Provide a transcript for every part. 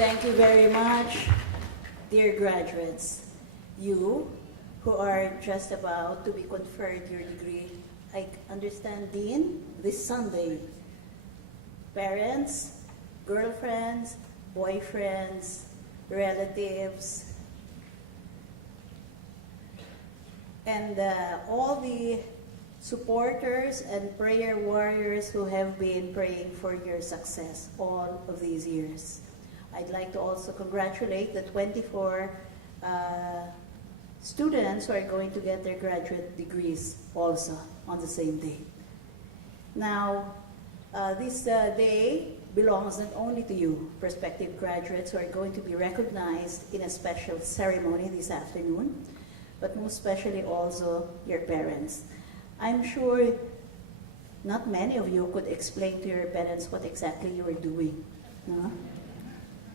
Thank you very much, dear graduates. You who are just about to be conferred your degree, I understand, Dean, this Sunday. Parents, girlfriends, boyfriends, relatives, and all the supporters and prayer warriors who have been praying for your success all of these years. I'd like to also congratulate the 24 students who are going to get their graduate degrees also on the same day. Now, this day belongs not only to you, prospective graduates who are going to be recognized in a special ceremony this afternoon, but most especially also your parents. I'm sure not many of you could explain to your parents what exactly you were doing. No?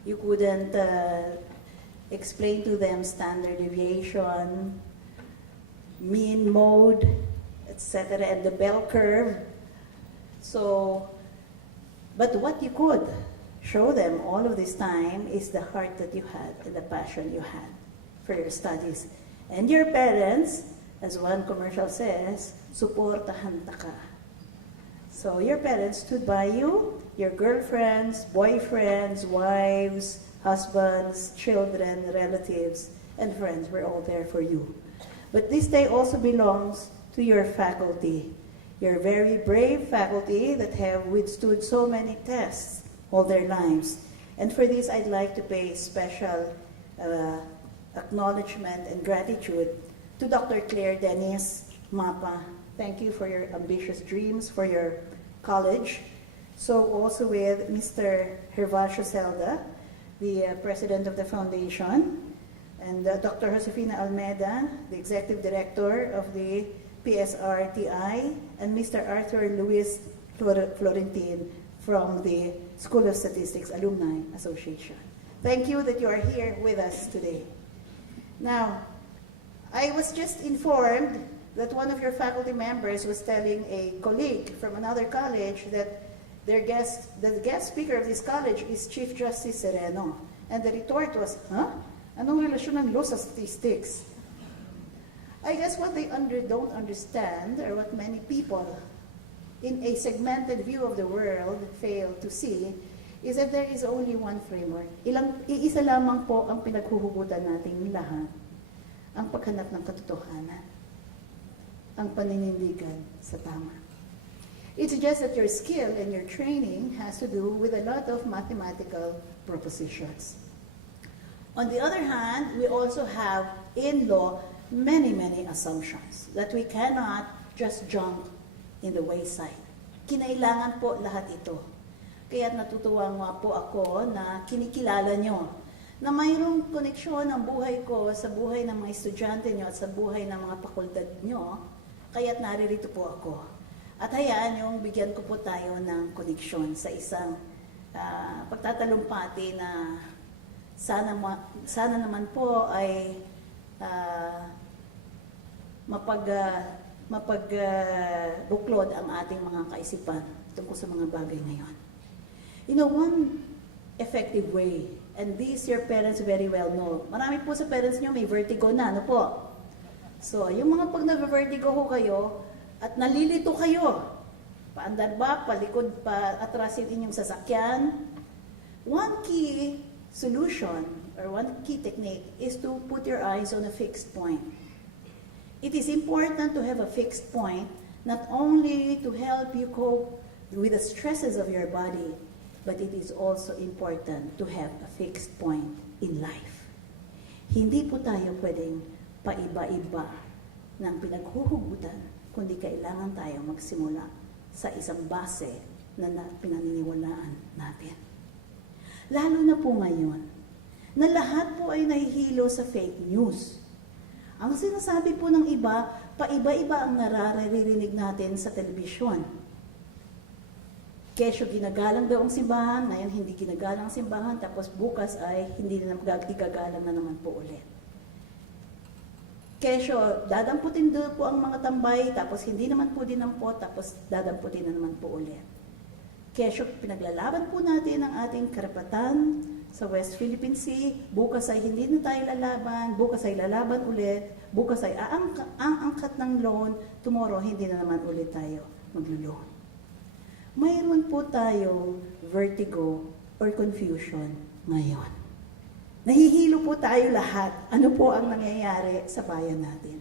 You couldn't explain to them standard deviation, mean mode, etc., and the bell curve. So, but what you could show them all of this time is the heart that you had and the passion you had for your studies. And your parents, as one commercial says, suportahan ta ka. So your parents stood by you, your girlfriends, boyfriends, wives, husbands, children, relatives, and friends were all there for you. But this day also belongs to your faculty, your very brave faculty that have withstood so many tests all their lives. And for this, I'd like to pay special acknowledgement and gratitude to Dr. Claire Dennis Mapa. Thank you for your ambitious dreams for your college. So also with Mr. Hervalcio Celda, the president of the foundation, and Dr. Josefina Almeda, the executive director of the PSRTI, and Mr. Arthur Luis Florentin from the School of Statistics Alumni Association. Thank you that you are here with us today. Now, I was just informed that one of your faculty members was telling a colleague from another college that the guest speaker of this college is Chief Justice Sereno. And the retort was, huh? Anong relasyon ng law sa statistics? I guess what they don't understand, or what many people in a segmented view of the world fail to see, is that there is only one framework. Iisa lamang po ang pinaghuhugutan nating lahat, ang paghanap ng katotohanan, ang paninindigan sa tama. It's just that your skill and your training has to do with a lot of mathematical propositions. On the other hand, we also have in law many assumptions that we cannot just jump in the wayside. Kinailangan po lahat ito. Kaya natutuwa nga po ako na kinikilala nyo na mayroong koneksyon ang buhay ko sa buhay ng mga estudyante nyo at sa buhay ng mga fakultad nyo, kaya't naririto po ako. At hayaan yung bigyan ko po tayo ng koneksyon sa isang pagtatalumpati na sana naman po ay mapagbuklod ang ating mga kaisipan tungkol sa mga bagay ngayon. You know, one effective way, and this your parents very well know. Marami po sa parents nyo may vertigo na, ano po? So, yung mga pag nag-vertigo ho kayo, at nalilito kayo, paandar ba, palikod, paatrasin inyong sasakyan, one key solution, or one key technique, is to put your eyes on a fixed point. It is important to have a fixed point, not only to help you cope with the stresses of your body, but it is also important to have a fixed point in life. Hindi po tayo pwedeng paiba-iba ng pinaghuhugutan, kundi kailangan tayo magsimula sa isang base na pinaniniwalaan natin. Lalo na po ngayon, na lahat po ay nahihilo sa fake news. Ang sinasabi po ng iba, paiba-iba ang nararirinig natin sa telebisyon. Kesyo ginagalang daw ang simbahan, ngayon hindi ginagalang ang simbahan, tapos bukas ay hindi na gagalang na naman po ulit. Kesyo, dadamputin doon po ang mga tambay, tapos hindi naman po dinampot, tapos dadamputin na naman po ulit. Kesyo, pinaglalaban po natin ang ating karapatan sa West Philippine Sea, bukas ay hindi na tayo lalaban, bukas ay lalaban ulit, bukas ay aangkat ng loan, tomorrow hindi na naman ulit tayo maglo-loan. Mayroon po tayong vertigo or confusion ngayon. Nahihilo po tayo lahat. Ano po ang nangyayari sa bayan natin?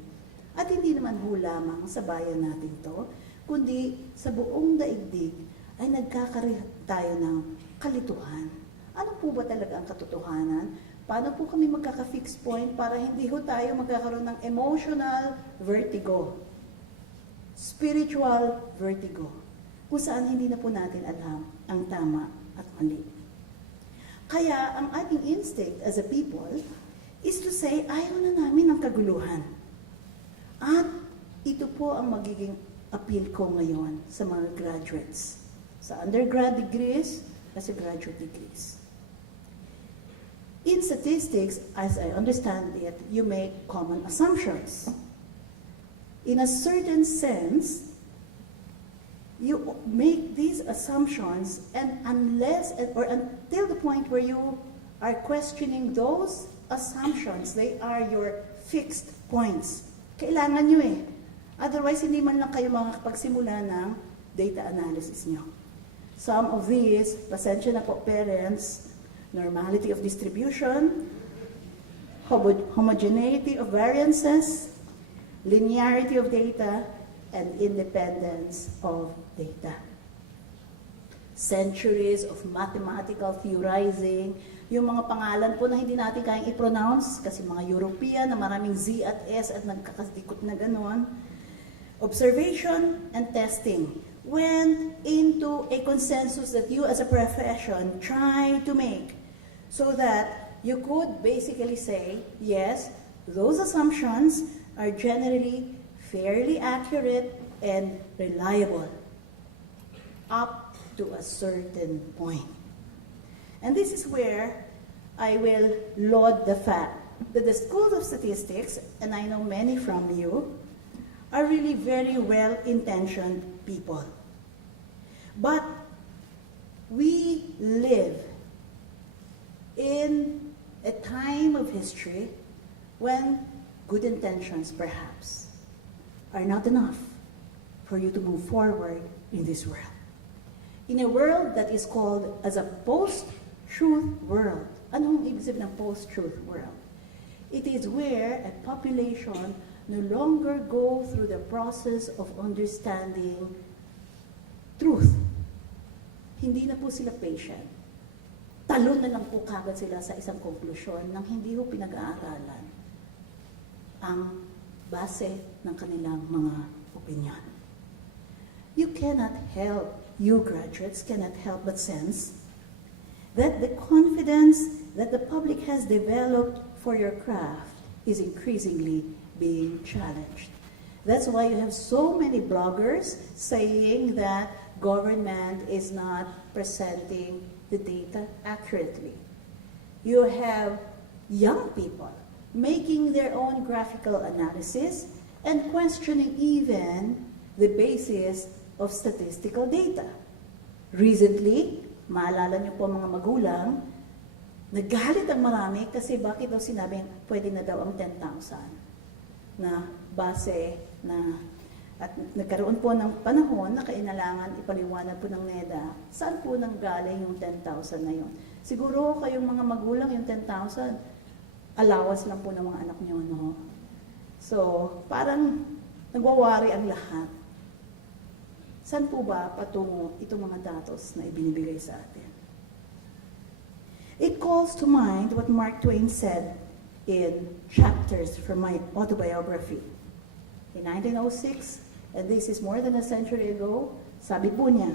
At hindi naman ho lamang sa bayan natin to, kundi sa buong daigdig ay nagkakaroon tayo ng kalituhan. Ano po ba talaga ang katotohanan? Paano po kami magkaka-fix point para hindi ho tayo magkakaroon ng emotional vertigo, spiritual vertigo, kung saan hindi na po natin alam ang tama at mali. Kaya ang ating instinct as a people is to say, ayaw na namin ng kaguluhan. At ito po ang magiging appeal ko ngayon sa mga graduates, sa undergrad degrees at sa graduate degrees. In statistics, as I understand it, you make common assumptions. In a certain sense, you make these assumptions, and unless or until the point where you are questioning those assumptions, they are your fixed points. Kailangan nyo eh. Otherwise, hindi man lang kayo makakapagsimula ng data analysis nyo. Some of these, pasensya na po parents, normality of distribution, homogeneity of variances, linearity of data, and independence of data. Centuries of mathematical theorizing, yung mga pangalan po na hindi natin kayang i-pronounce kasi mga European na maraming Z at S at nagkakasikot na ganon. Observation and testing went into a consensus that you as a profession try to make so that you could basically say, yes, those assumptions are generally fairly accurate and reliable up to a certain point. And this is where I will laud the fact that the schools of statistics, and I know many from you, are really very well-intentioned people. But we live in a time of history when good intentions, perhaps, are not enough for you to move forward in this world. In a world that is called as a post-truth world. Anong ibig sabihin ng post-truth world? It is where a population no longer go through the process of understanding truth. Hindi na po sila patient. Talon na lang po kagad sila sa isang konklusyon nang hindi po pinag-aaralan ang base ng kanilang mga opinyon. You cannot help, you graduates cannot help but sense that the confidence that the public has developed for your craft is increasingly being challenged. That's why you have so many bloggers saying that government is not presenting the data accurately. You have young people making their own graphical analysis and questioning even the basis of statistical data. Recently, maalala niyo po mga magulang, nagalit ang marami kasi bakit daw sinabi pwede na daw ang 10,000 na base na at nagkaroon po ng panahon na kailangan ipaliwanag po ng NEDA saan po nanggaling yung 10,000 na yun. Siguro kayong mga magulang yung 10,000 allowance lang po ng mga anak nyo, no? So, parang nagwawari ang lahat. Saan po ba patungo itong mga datos na ibinibigay sa atin? It calls to mind what Mark Twain said in chapters from my autobiography. In 1906, and this is more than a century ago, sabi po niya,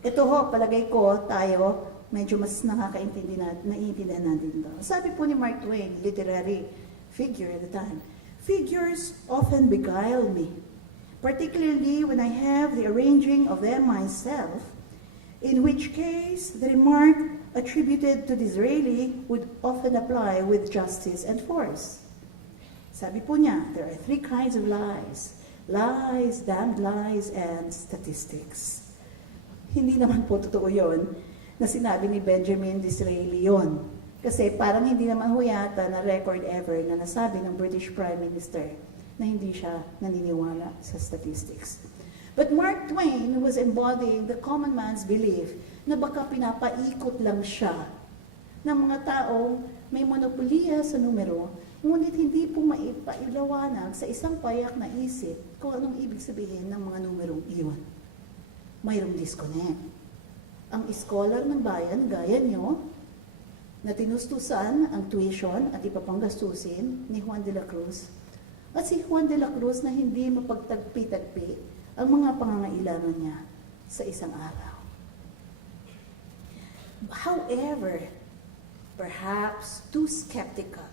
ito ho, palagay ko, tayo, medyo mas naiintindihan natin ito. Sabi po ni Mark Twain, literary figure at the time, figures often beguile me, particularly when I have the arranging of them myself, in which case the remark attributed to Disraeli would often apply with justice and force. Sabi po niya, there are three kinds of lies. Lies, damned lies, and statistics. Hindi naman po totoo yun na sinabi ni Benjamin Disraeli yun. Kasi parang hindi naman ho yata na record ever na nasabi ng British Prime Minister na hindi siya naniniwala sa statistics. But Mark Twain was embodying the common man's belief na baka pinapaikot lang siya ng mga taong may monopoliya sa numero, ngunit hindi po maipailawanag sa isang payak na isip kung anong ibig sabihin ng mga numerong iyon. Mayroong disconnect. Ang scholar ng bayan, gaya nyo, na tinustusan ang tuition at iba pang gastusin ni Juan de la Cruz, at si Juan de la Cruz na hindi mapagtagpi-tagpi ang mga pangangailangan niya sa isang araw. However, perhaps too skeptical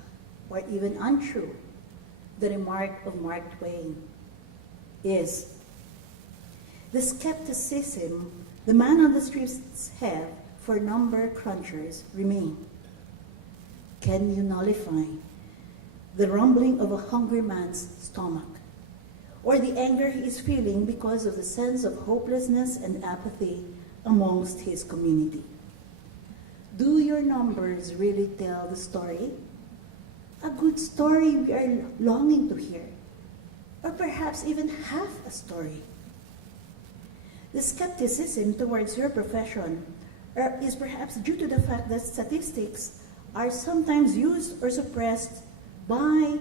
or even untrue, the remark of Mark Twain is the skepticism the man on the streets have for number crunchers remain. Can you nullify the rumbling of a hungry man's stomach, or the anger he is feeling because of the sense of hopelessness and apathy amongst his community? Do your numbers really tell the story? A good story we are longing to hear, or perhaps even half a story. The skepticism towards your profession is perhaps due to the fact that statistics are sometimes used or suppressed by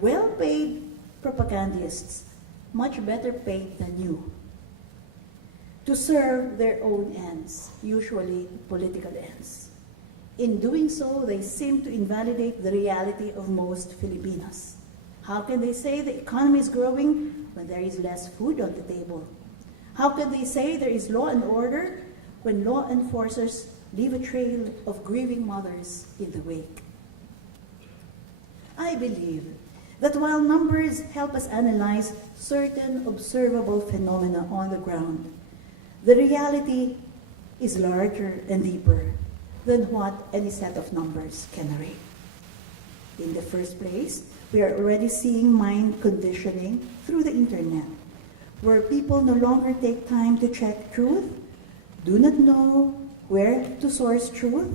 well-paid propagandists, much better paid than you, to serve their own ends, usually political ends. In doing so, they seem to invalidate the reality of most Filipinos. How can they say the economy is growing when there is less food on the table? How can they say there is law and order when law enforcers leave a trail of grieving mothers in the wake? I believe that while numbers help us analyze certain observable phenomena on the ground, the reality is larger and deeper than what any set of numbers can narrate. In the first place, we are already seeing mind conditioning through the internet, where people no longer take time to check truth, do not know where to source truth,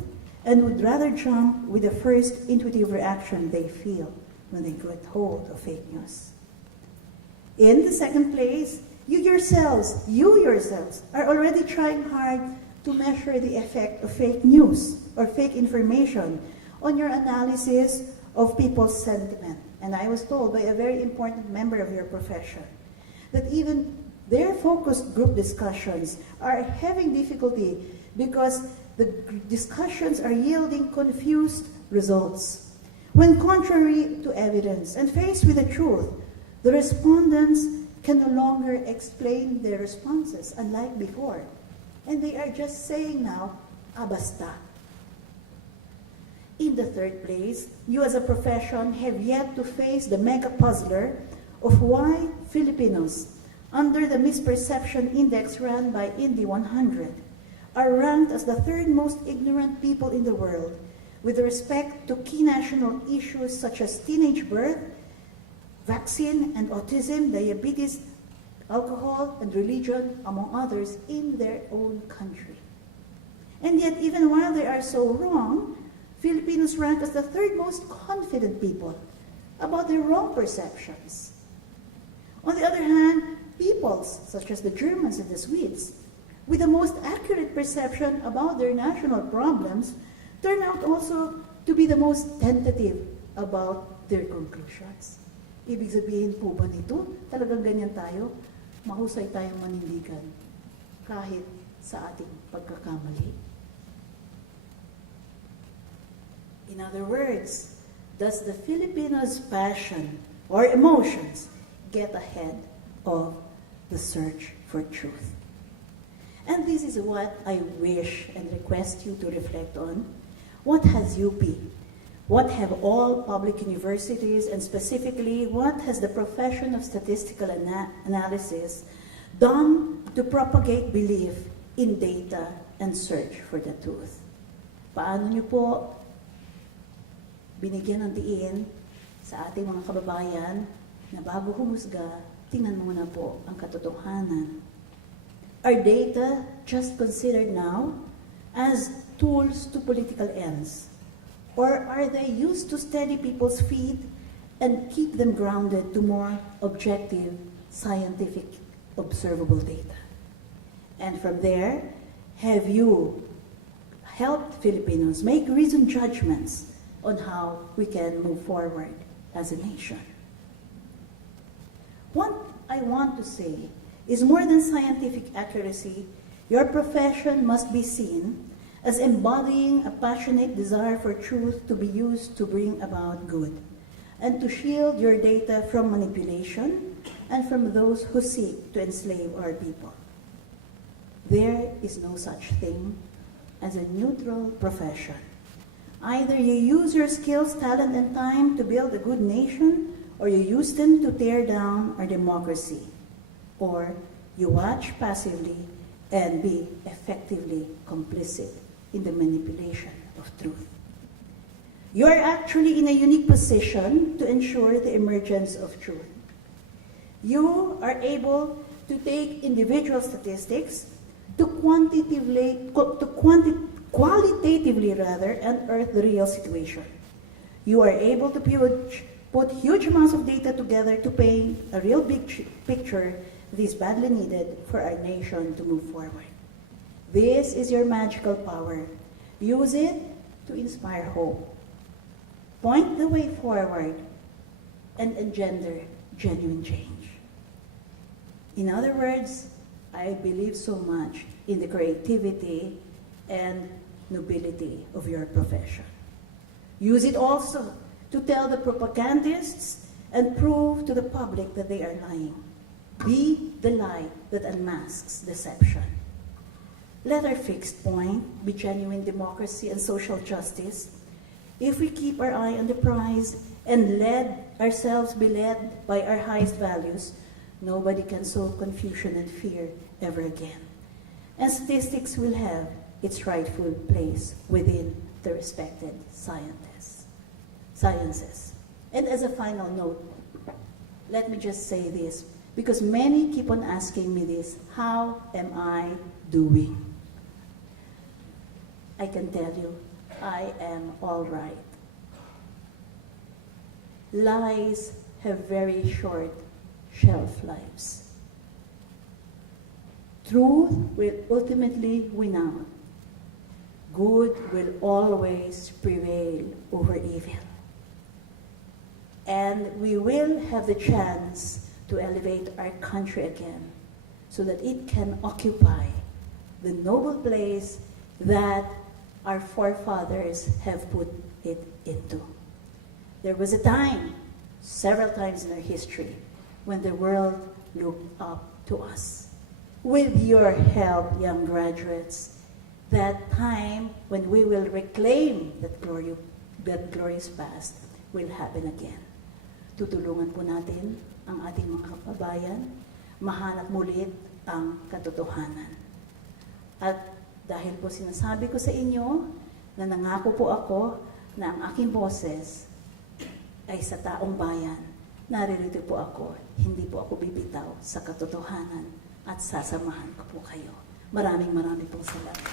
and would rather jump with the first intuitive reaction they feel when they get hold of fake news. In the second place, you yourselves are already trying hard to measure the effect of fake news or fake information on your analysis of people's sentiment. And I was told by a very important member of your profession that even their focused group discussions are having difficulty because the discussions are yielding confused results. When contrary to evidence and faced with the truth, the respondents can no longer explain their responses, unlike before. And they are just saying now, basta. In the third place, you as a profession have yet to face the mega puzzler of why Filipinos, under the misperception index run by Indy 100, are ranked as the third most ignorant people in the world with respect to key national issues such as teenage birth, vaccine and autism, diabetes, alcohol, and religion, among others, in their own country. And yet, even while they are so wrong, Filipinos rank as the third most confident people about their wrong perceptions. On the other hand, peoples, such as the Germans and the Swedes, with the most accurate perception about their national problems, turn out also to be the most tentative about their conclusions. Ibig sabihin po ba nito, talagang ganyan tayo, mahusay tayong manindigan kahit sa ating pagkakamali? In other words, does the Filipinos' passion or emotions get ahead of the search for truth? And this is what I wish and request you to reflect on. What has UP, what have all public universities, and specifically, what has the profession of statistical analysis done to propagate belief in data and search for the truth? Paano niyo po binigyan ng diin sa ating mga kababayan na bago humusga, tingnan muna po ang katotohanan. Are data just considered now as tools to political ends? Or are they used to steady people's feet and keep them grounded to more objective, scientific, observable data? And from there, have you helped Filipinos make reasoned judgments on how we can move forward as a nation? What I want to say is more than scientific accuracy, your profession must be seen as embodying a passionate desire for truth to be used to bring about good, and to shield your data from manipulation and from those who seek to enslave our people. There is no such thing as a neutral profession. Either you use your skills, talent, and time to build a good nation, or you use them to tear down our democracy, or you watch passively and be effectively complicit in the manipulation of truth. You are actually in a unique position to ensure the emergence of truth. You are able to take individual statistics to qualitatively unearth the real situation. You are able to put huge amounts of data together to paint a real big picture that is badly needed for our nation to move forward. This is your magical power. Use it to inspire hope. Point the way forward and engender genuine change. In other words, I believe so much in the creativity and nobility of your profession. Use it also to tell the propagandists and prove to the public that they are lying. Be the light that unmasks deception. Let our fixed point be genuine democracy and social justice. If we keep our eye on the prize and let ourselves be led by our highest values, nobody can sow confusion and fear ever again. And statistics will have its rightful place within the respected sciences. And as a final note, let me just say this, because many keep on asking me this: how am I doing? I can tell you, I am all right. Lies have very short shelf lives. Truth will ultimately win out. Good will always prevail over evil. And we will have the chance to elevate our country again so that it can occupy the noble place that our forefathers have put it into. There was a time, several times in our history, when the world looked up to us. With your help, young graduates, that time when we will reclaim that glorious past will happen again. Tutulungan po natin ang ating mga kababayan, mahanap mulit ang katotohanan. At dahil po sinasabi ko sa inyo na nangako po ako na ang aking boses ay sa taong bayan, naririto po ako, hindi po ako bibitaw sa katotohanan at sasamahan ko po kayo. Maraming pong salamat.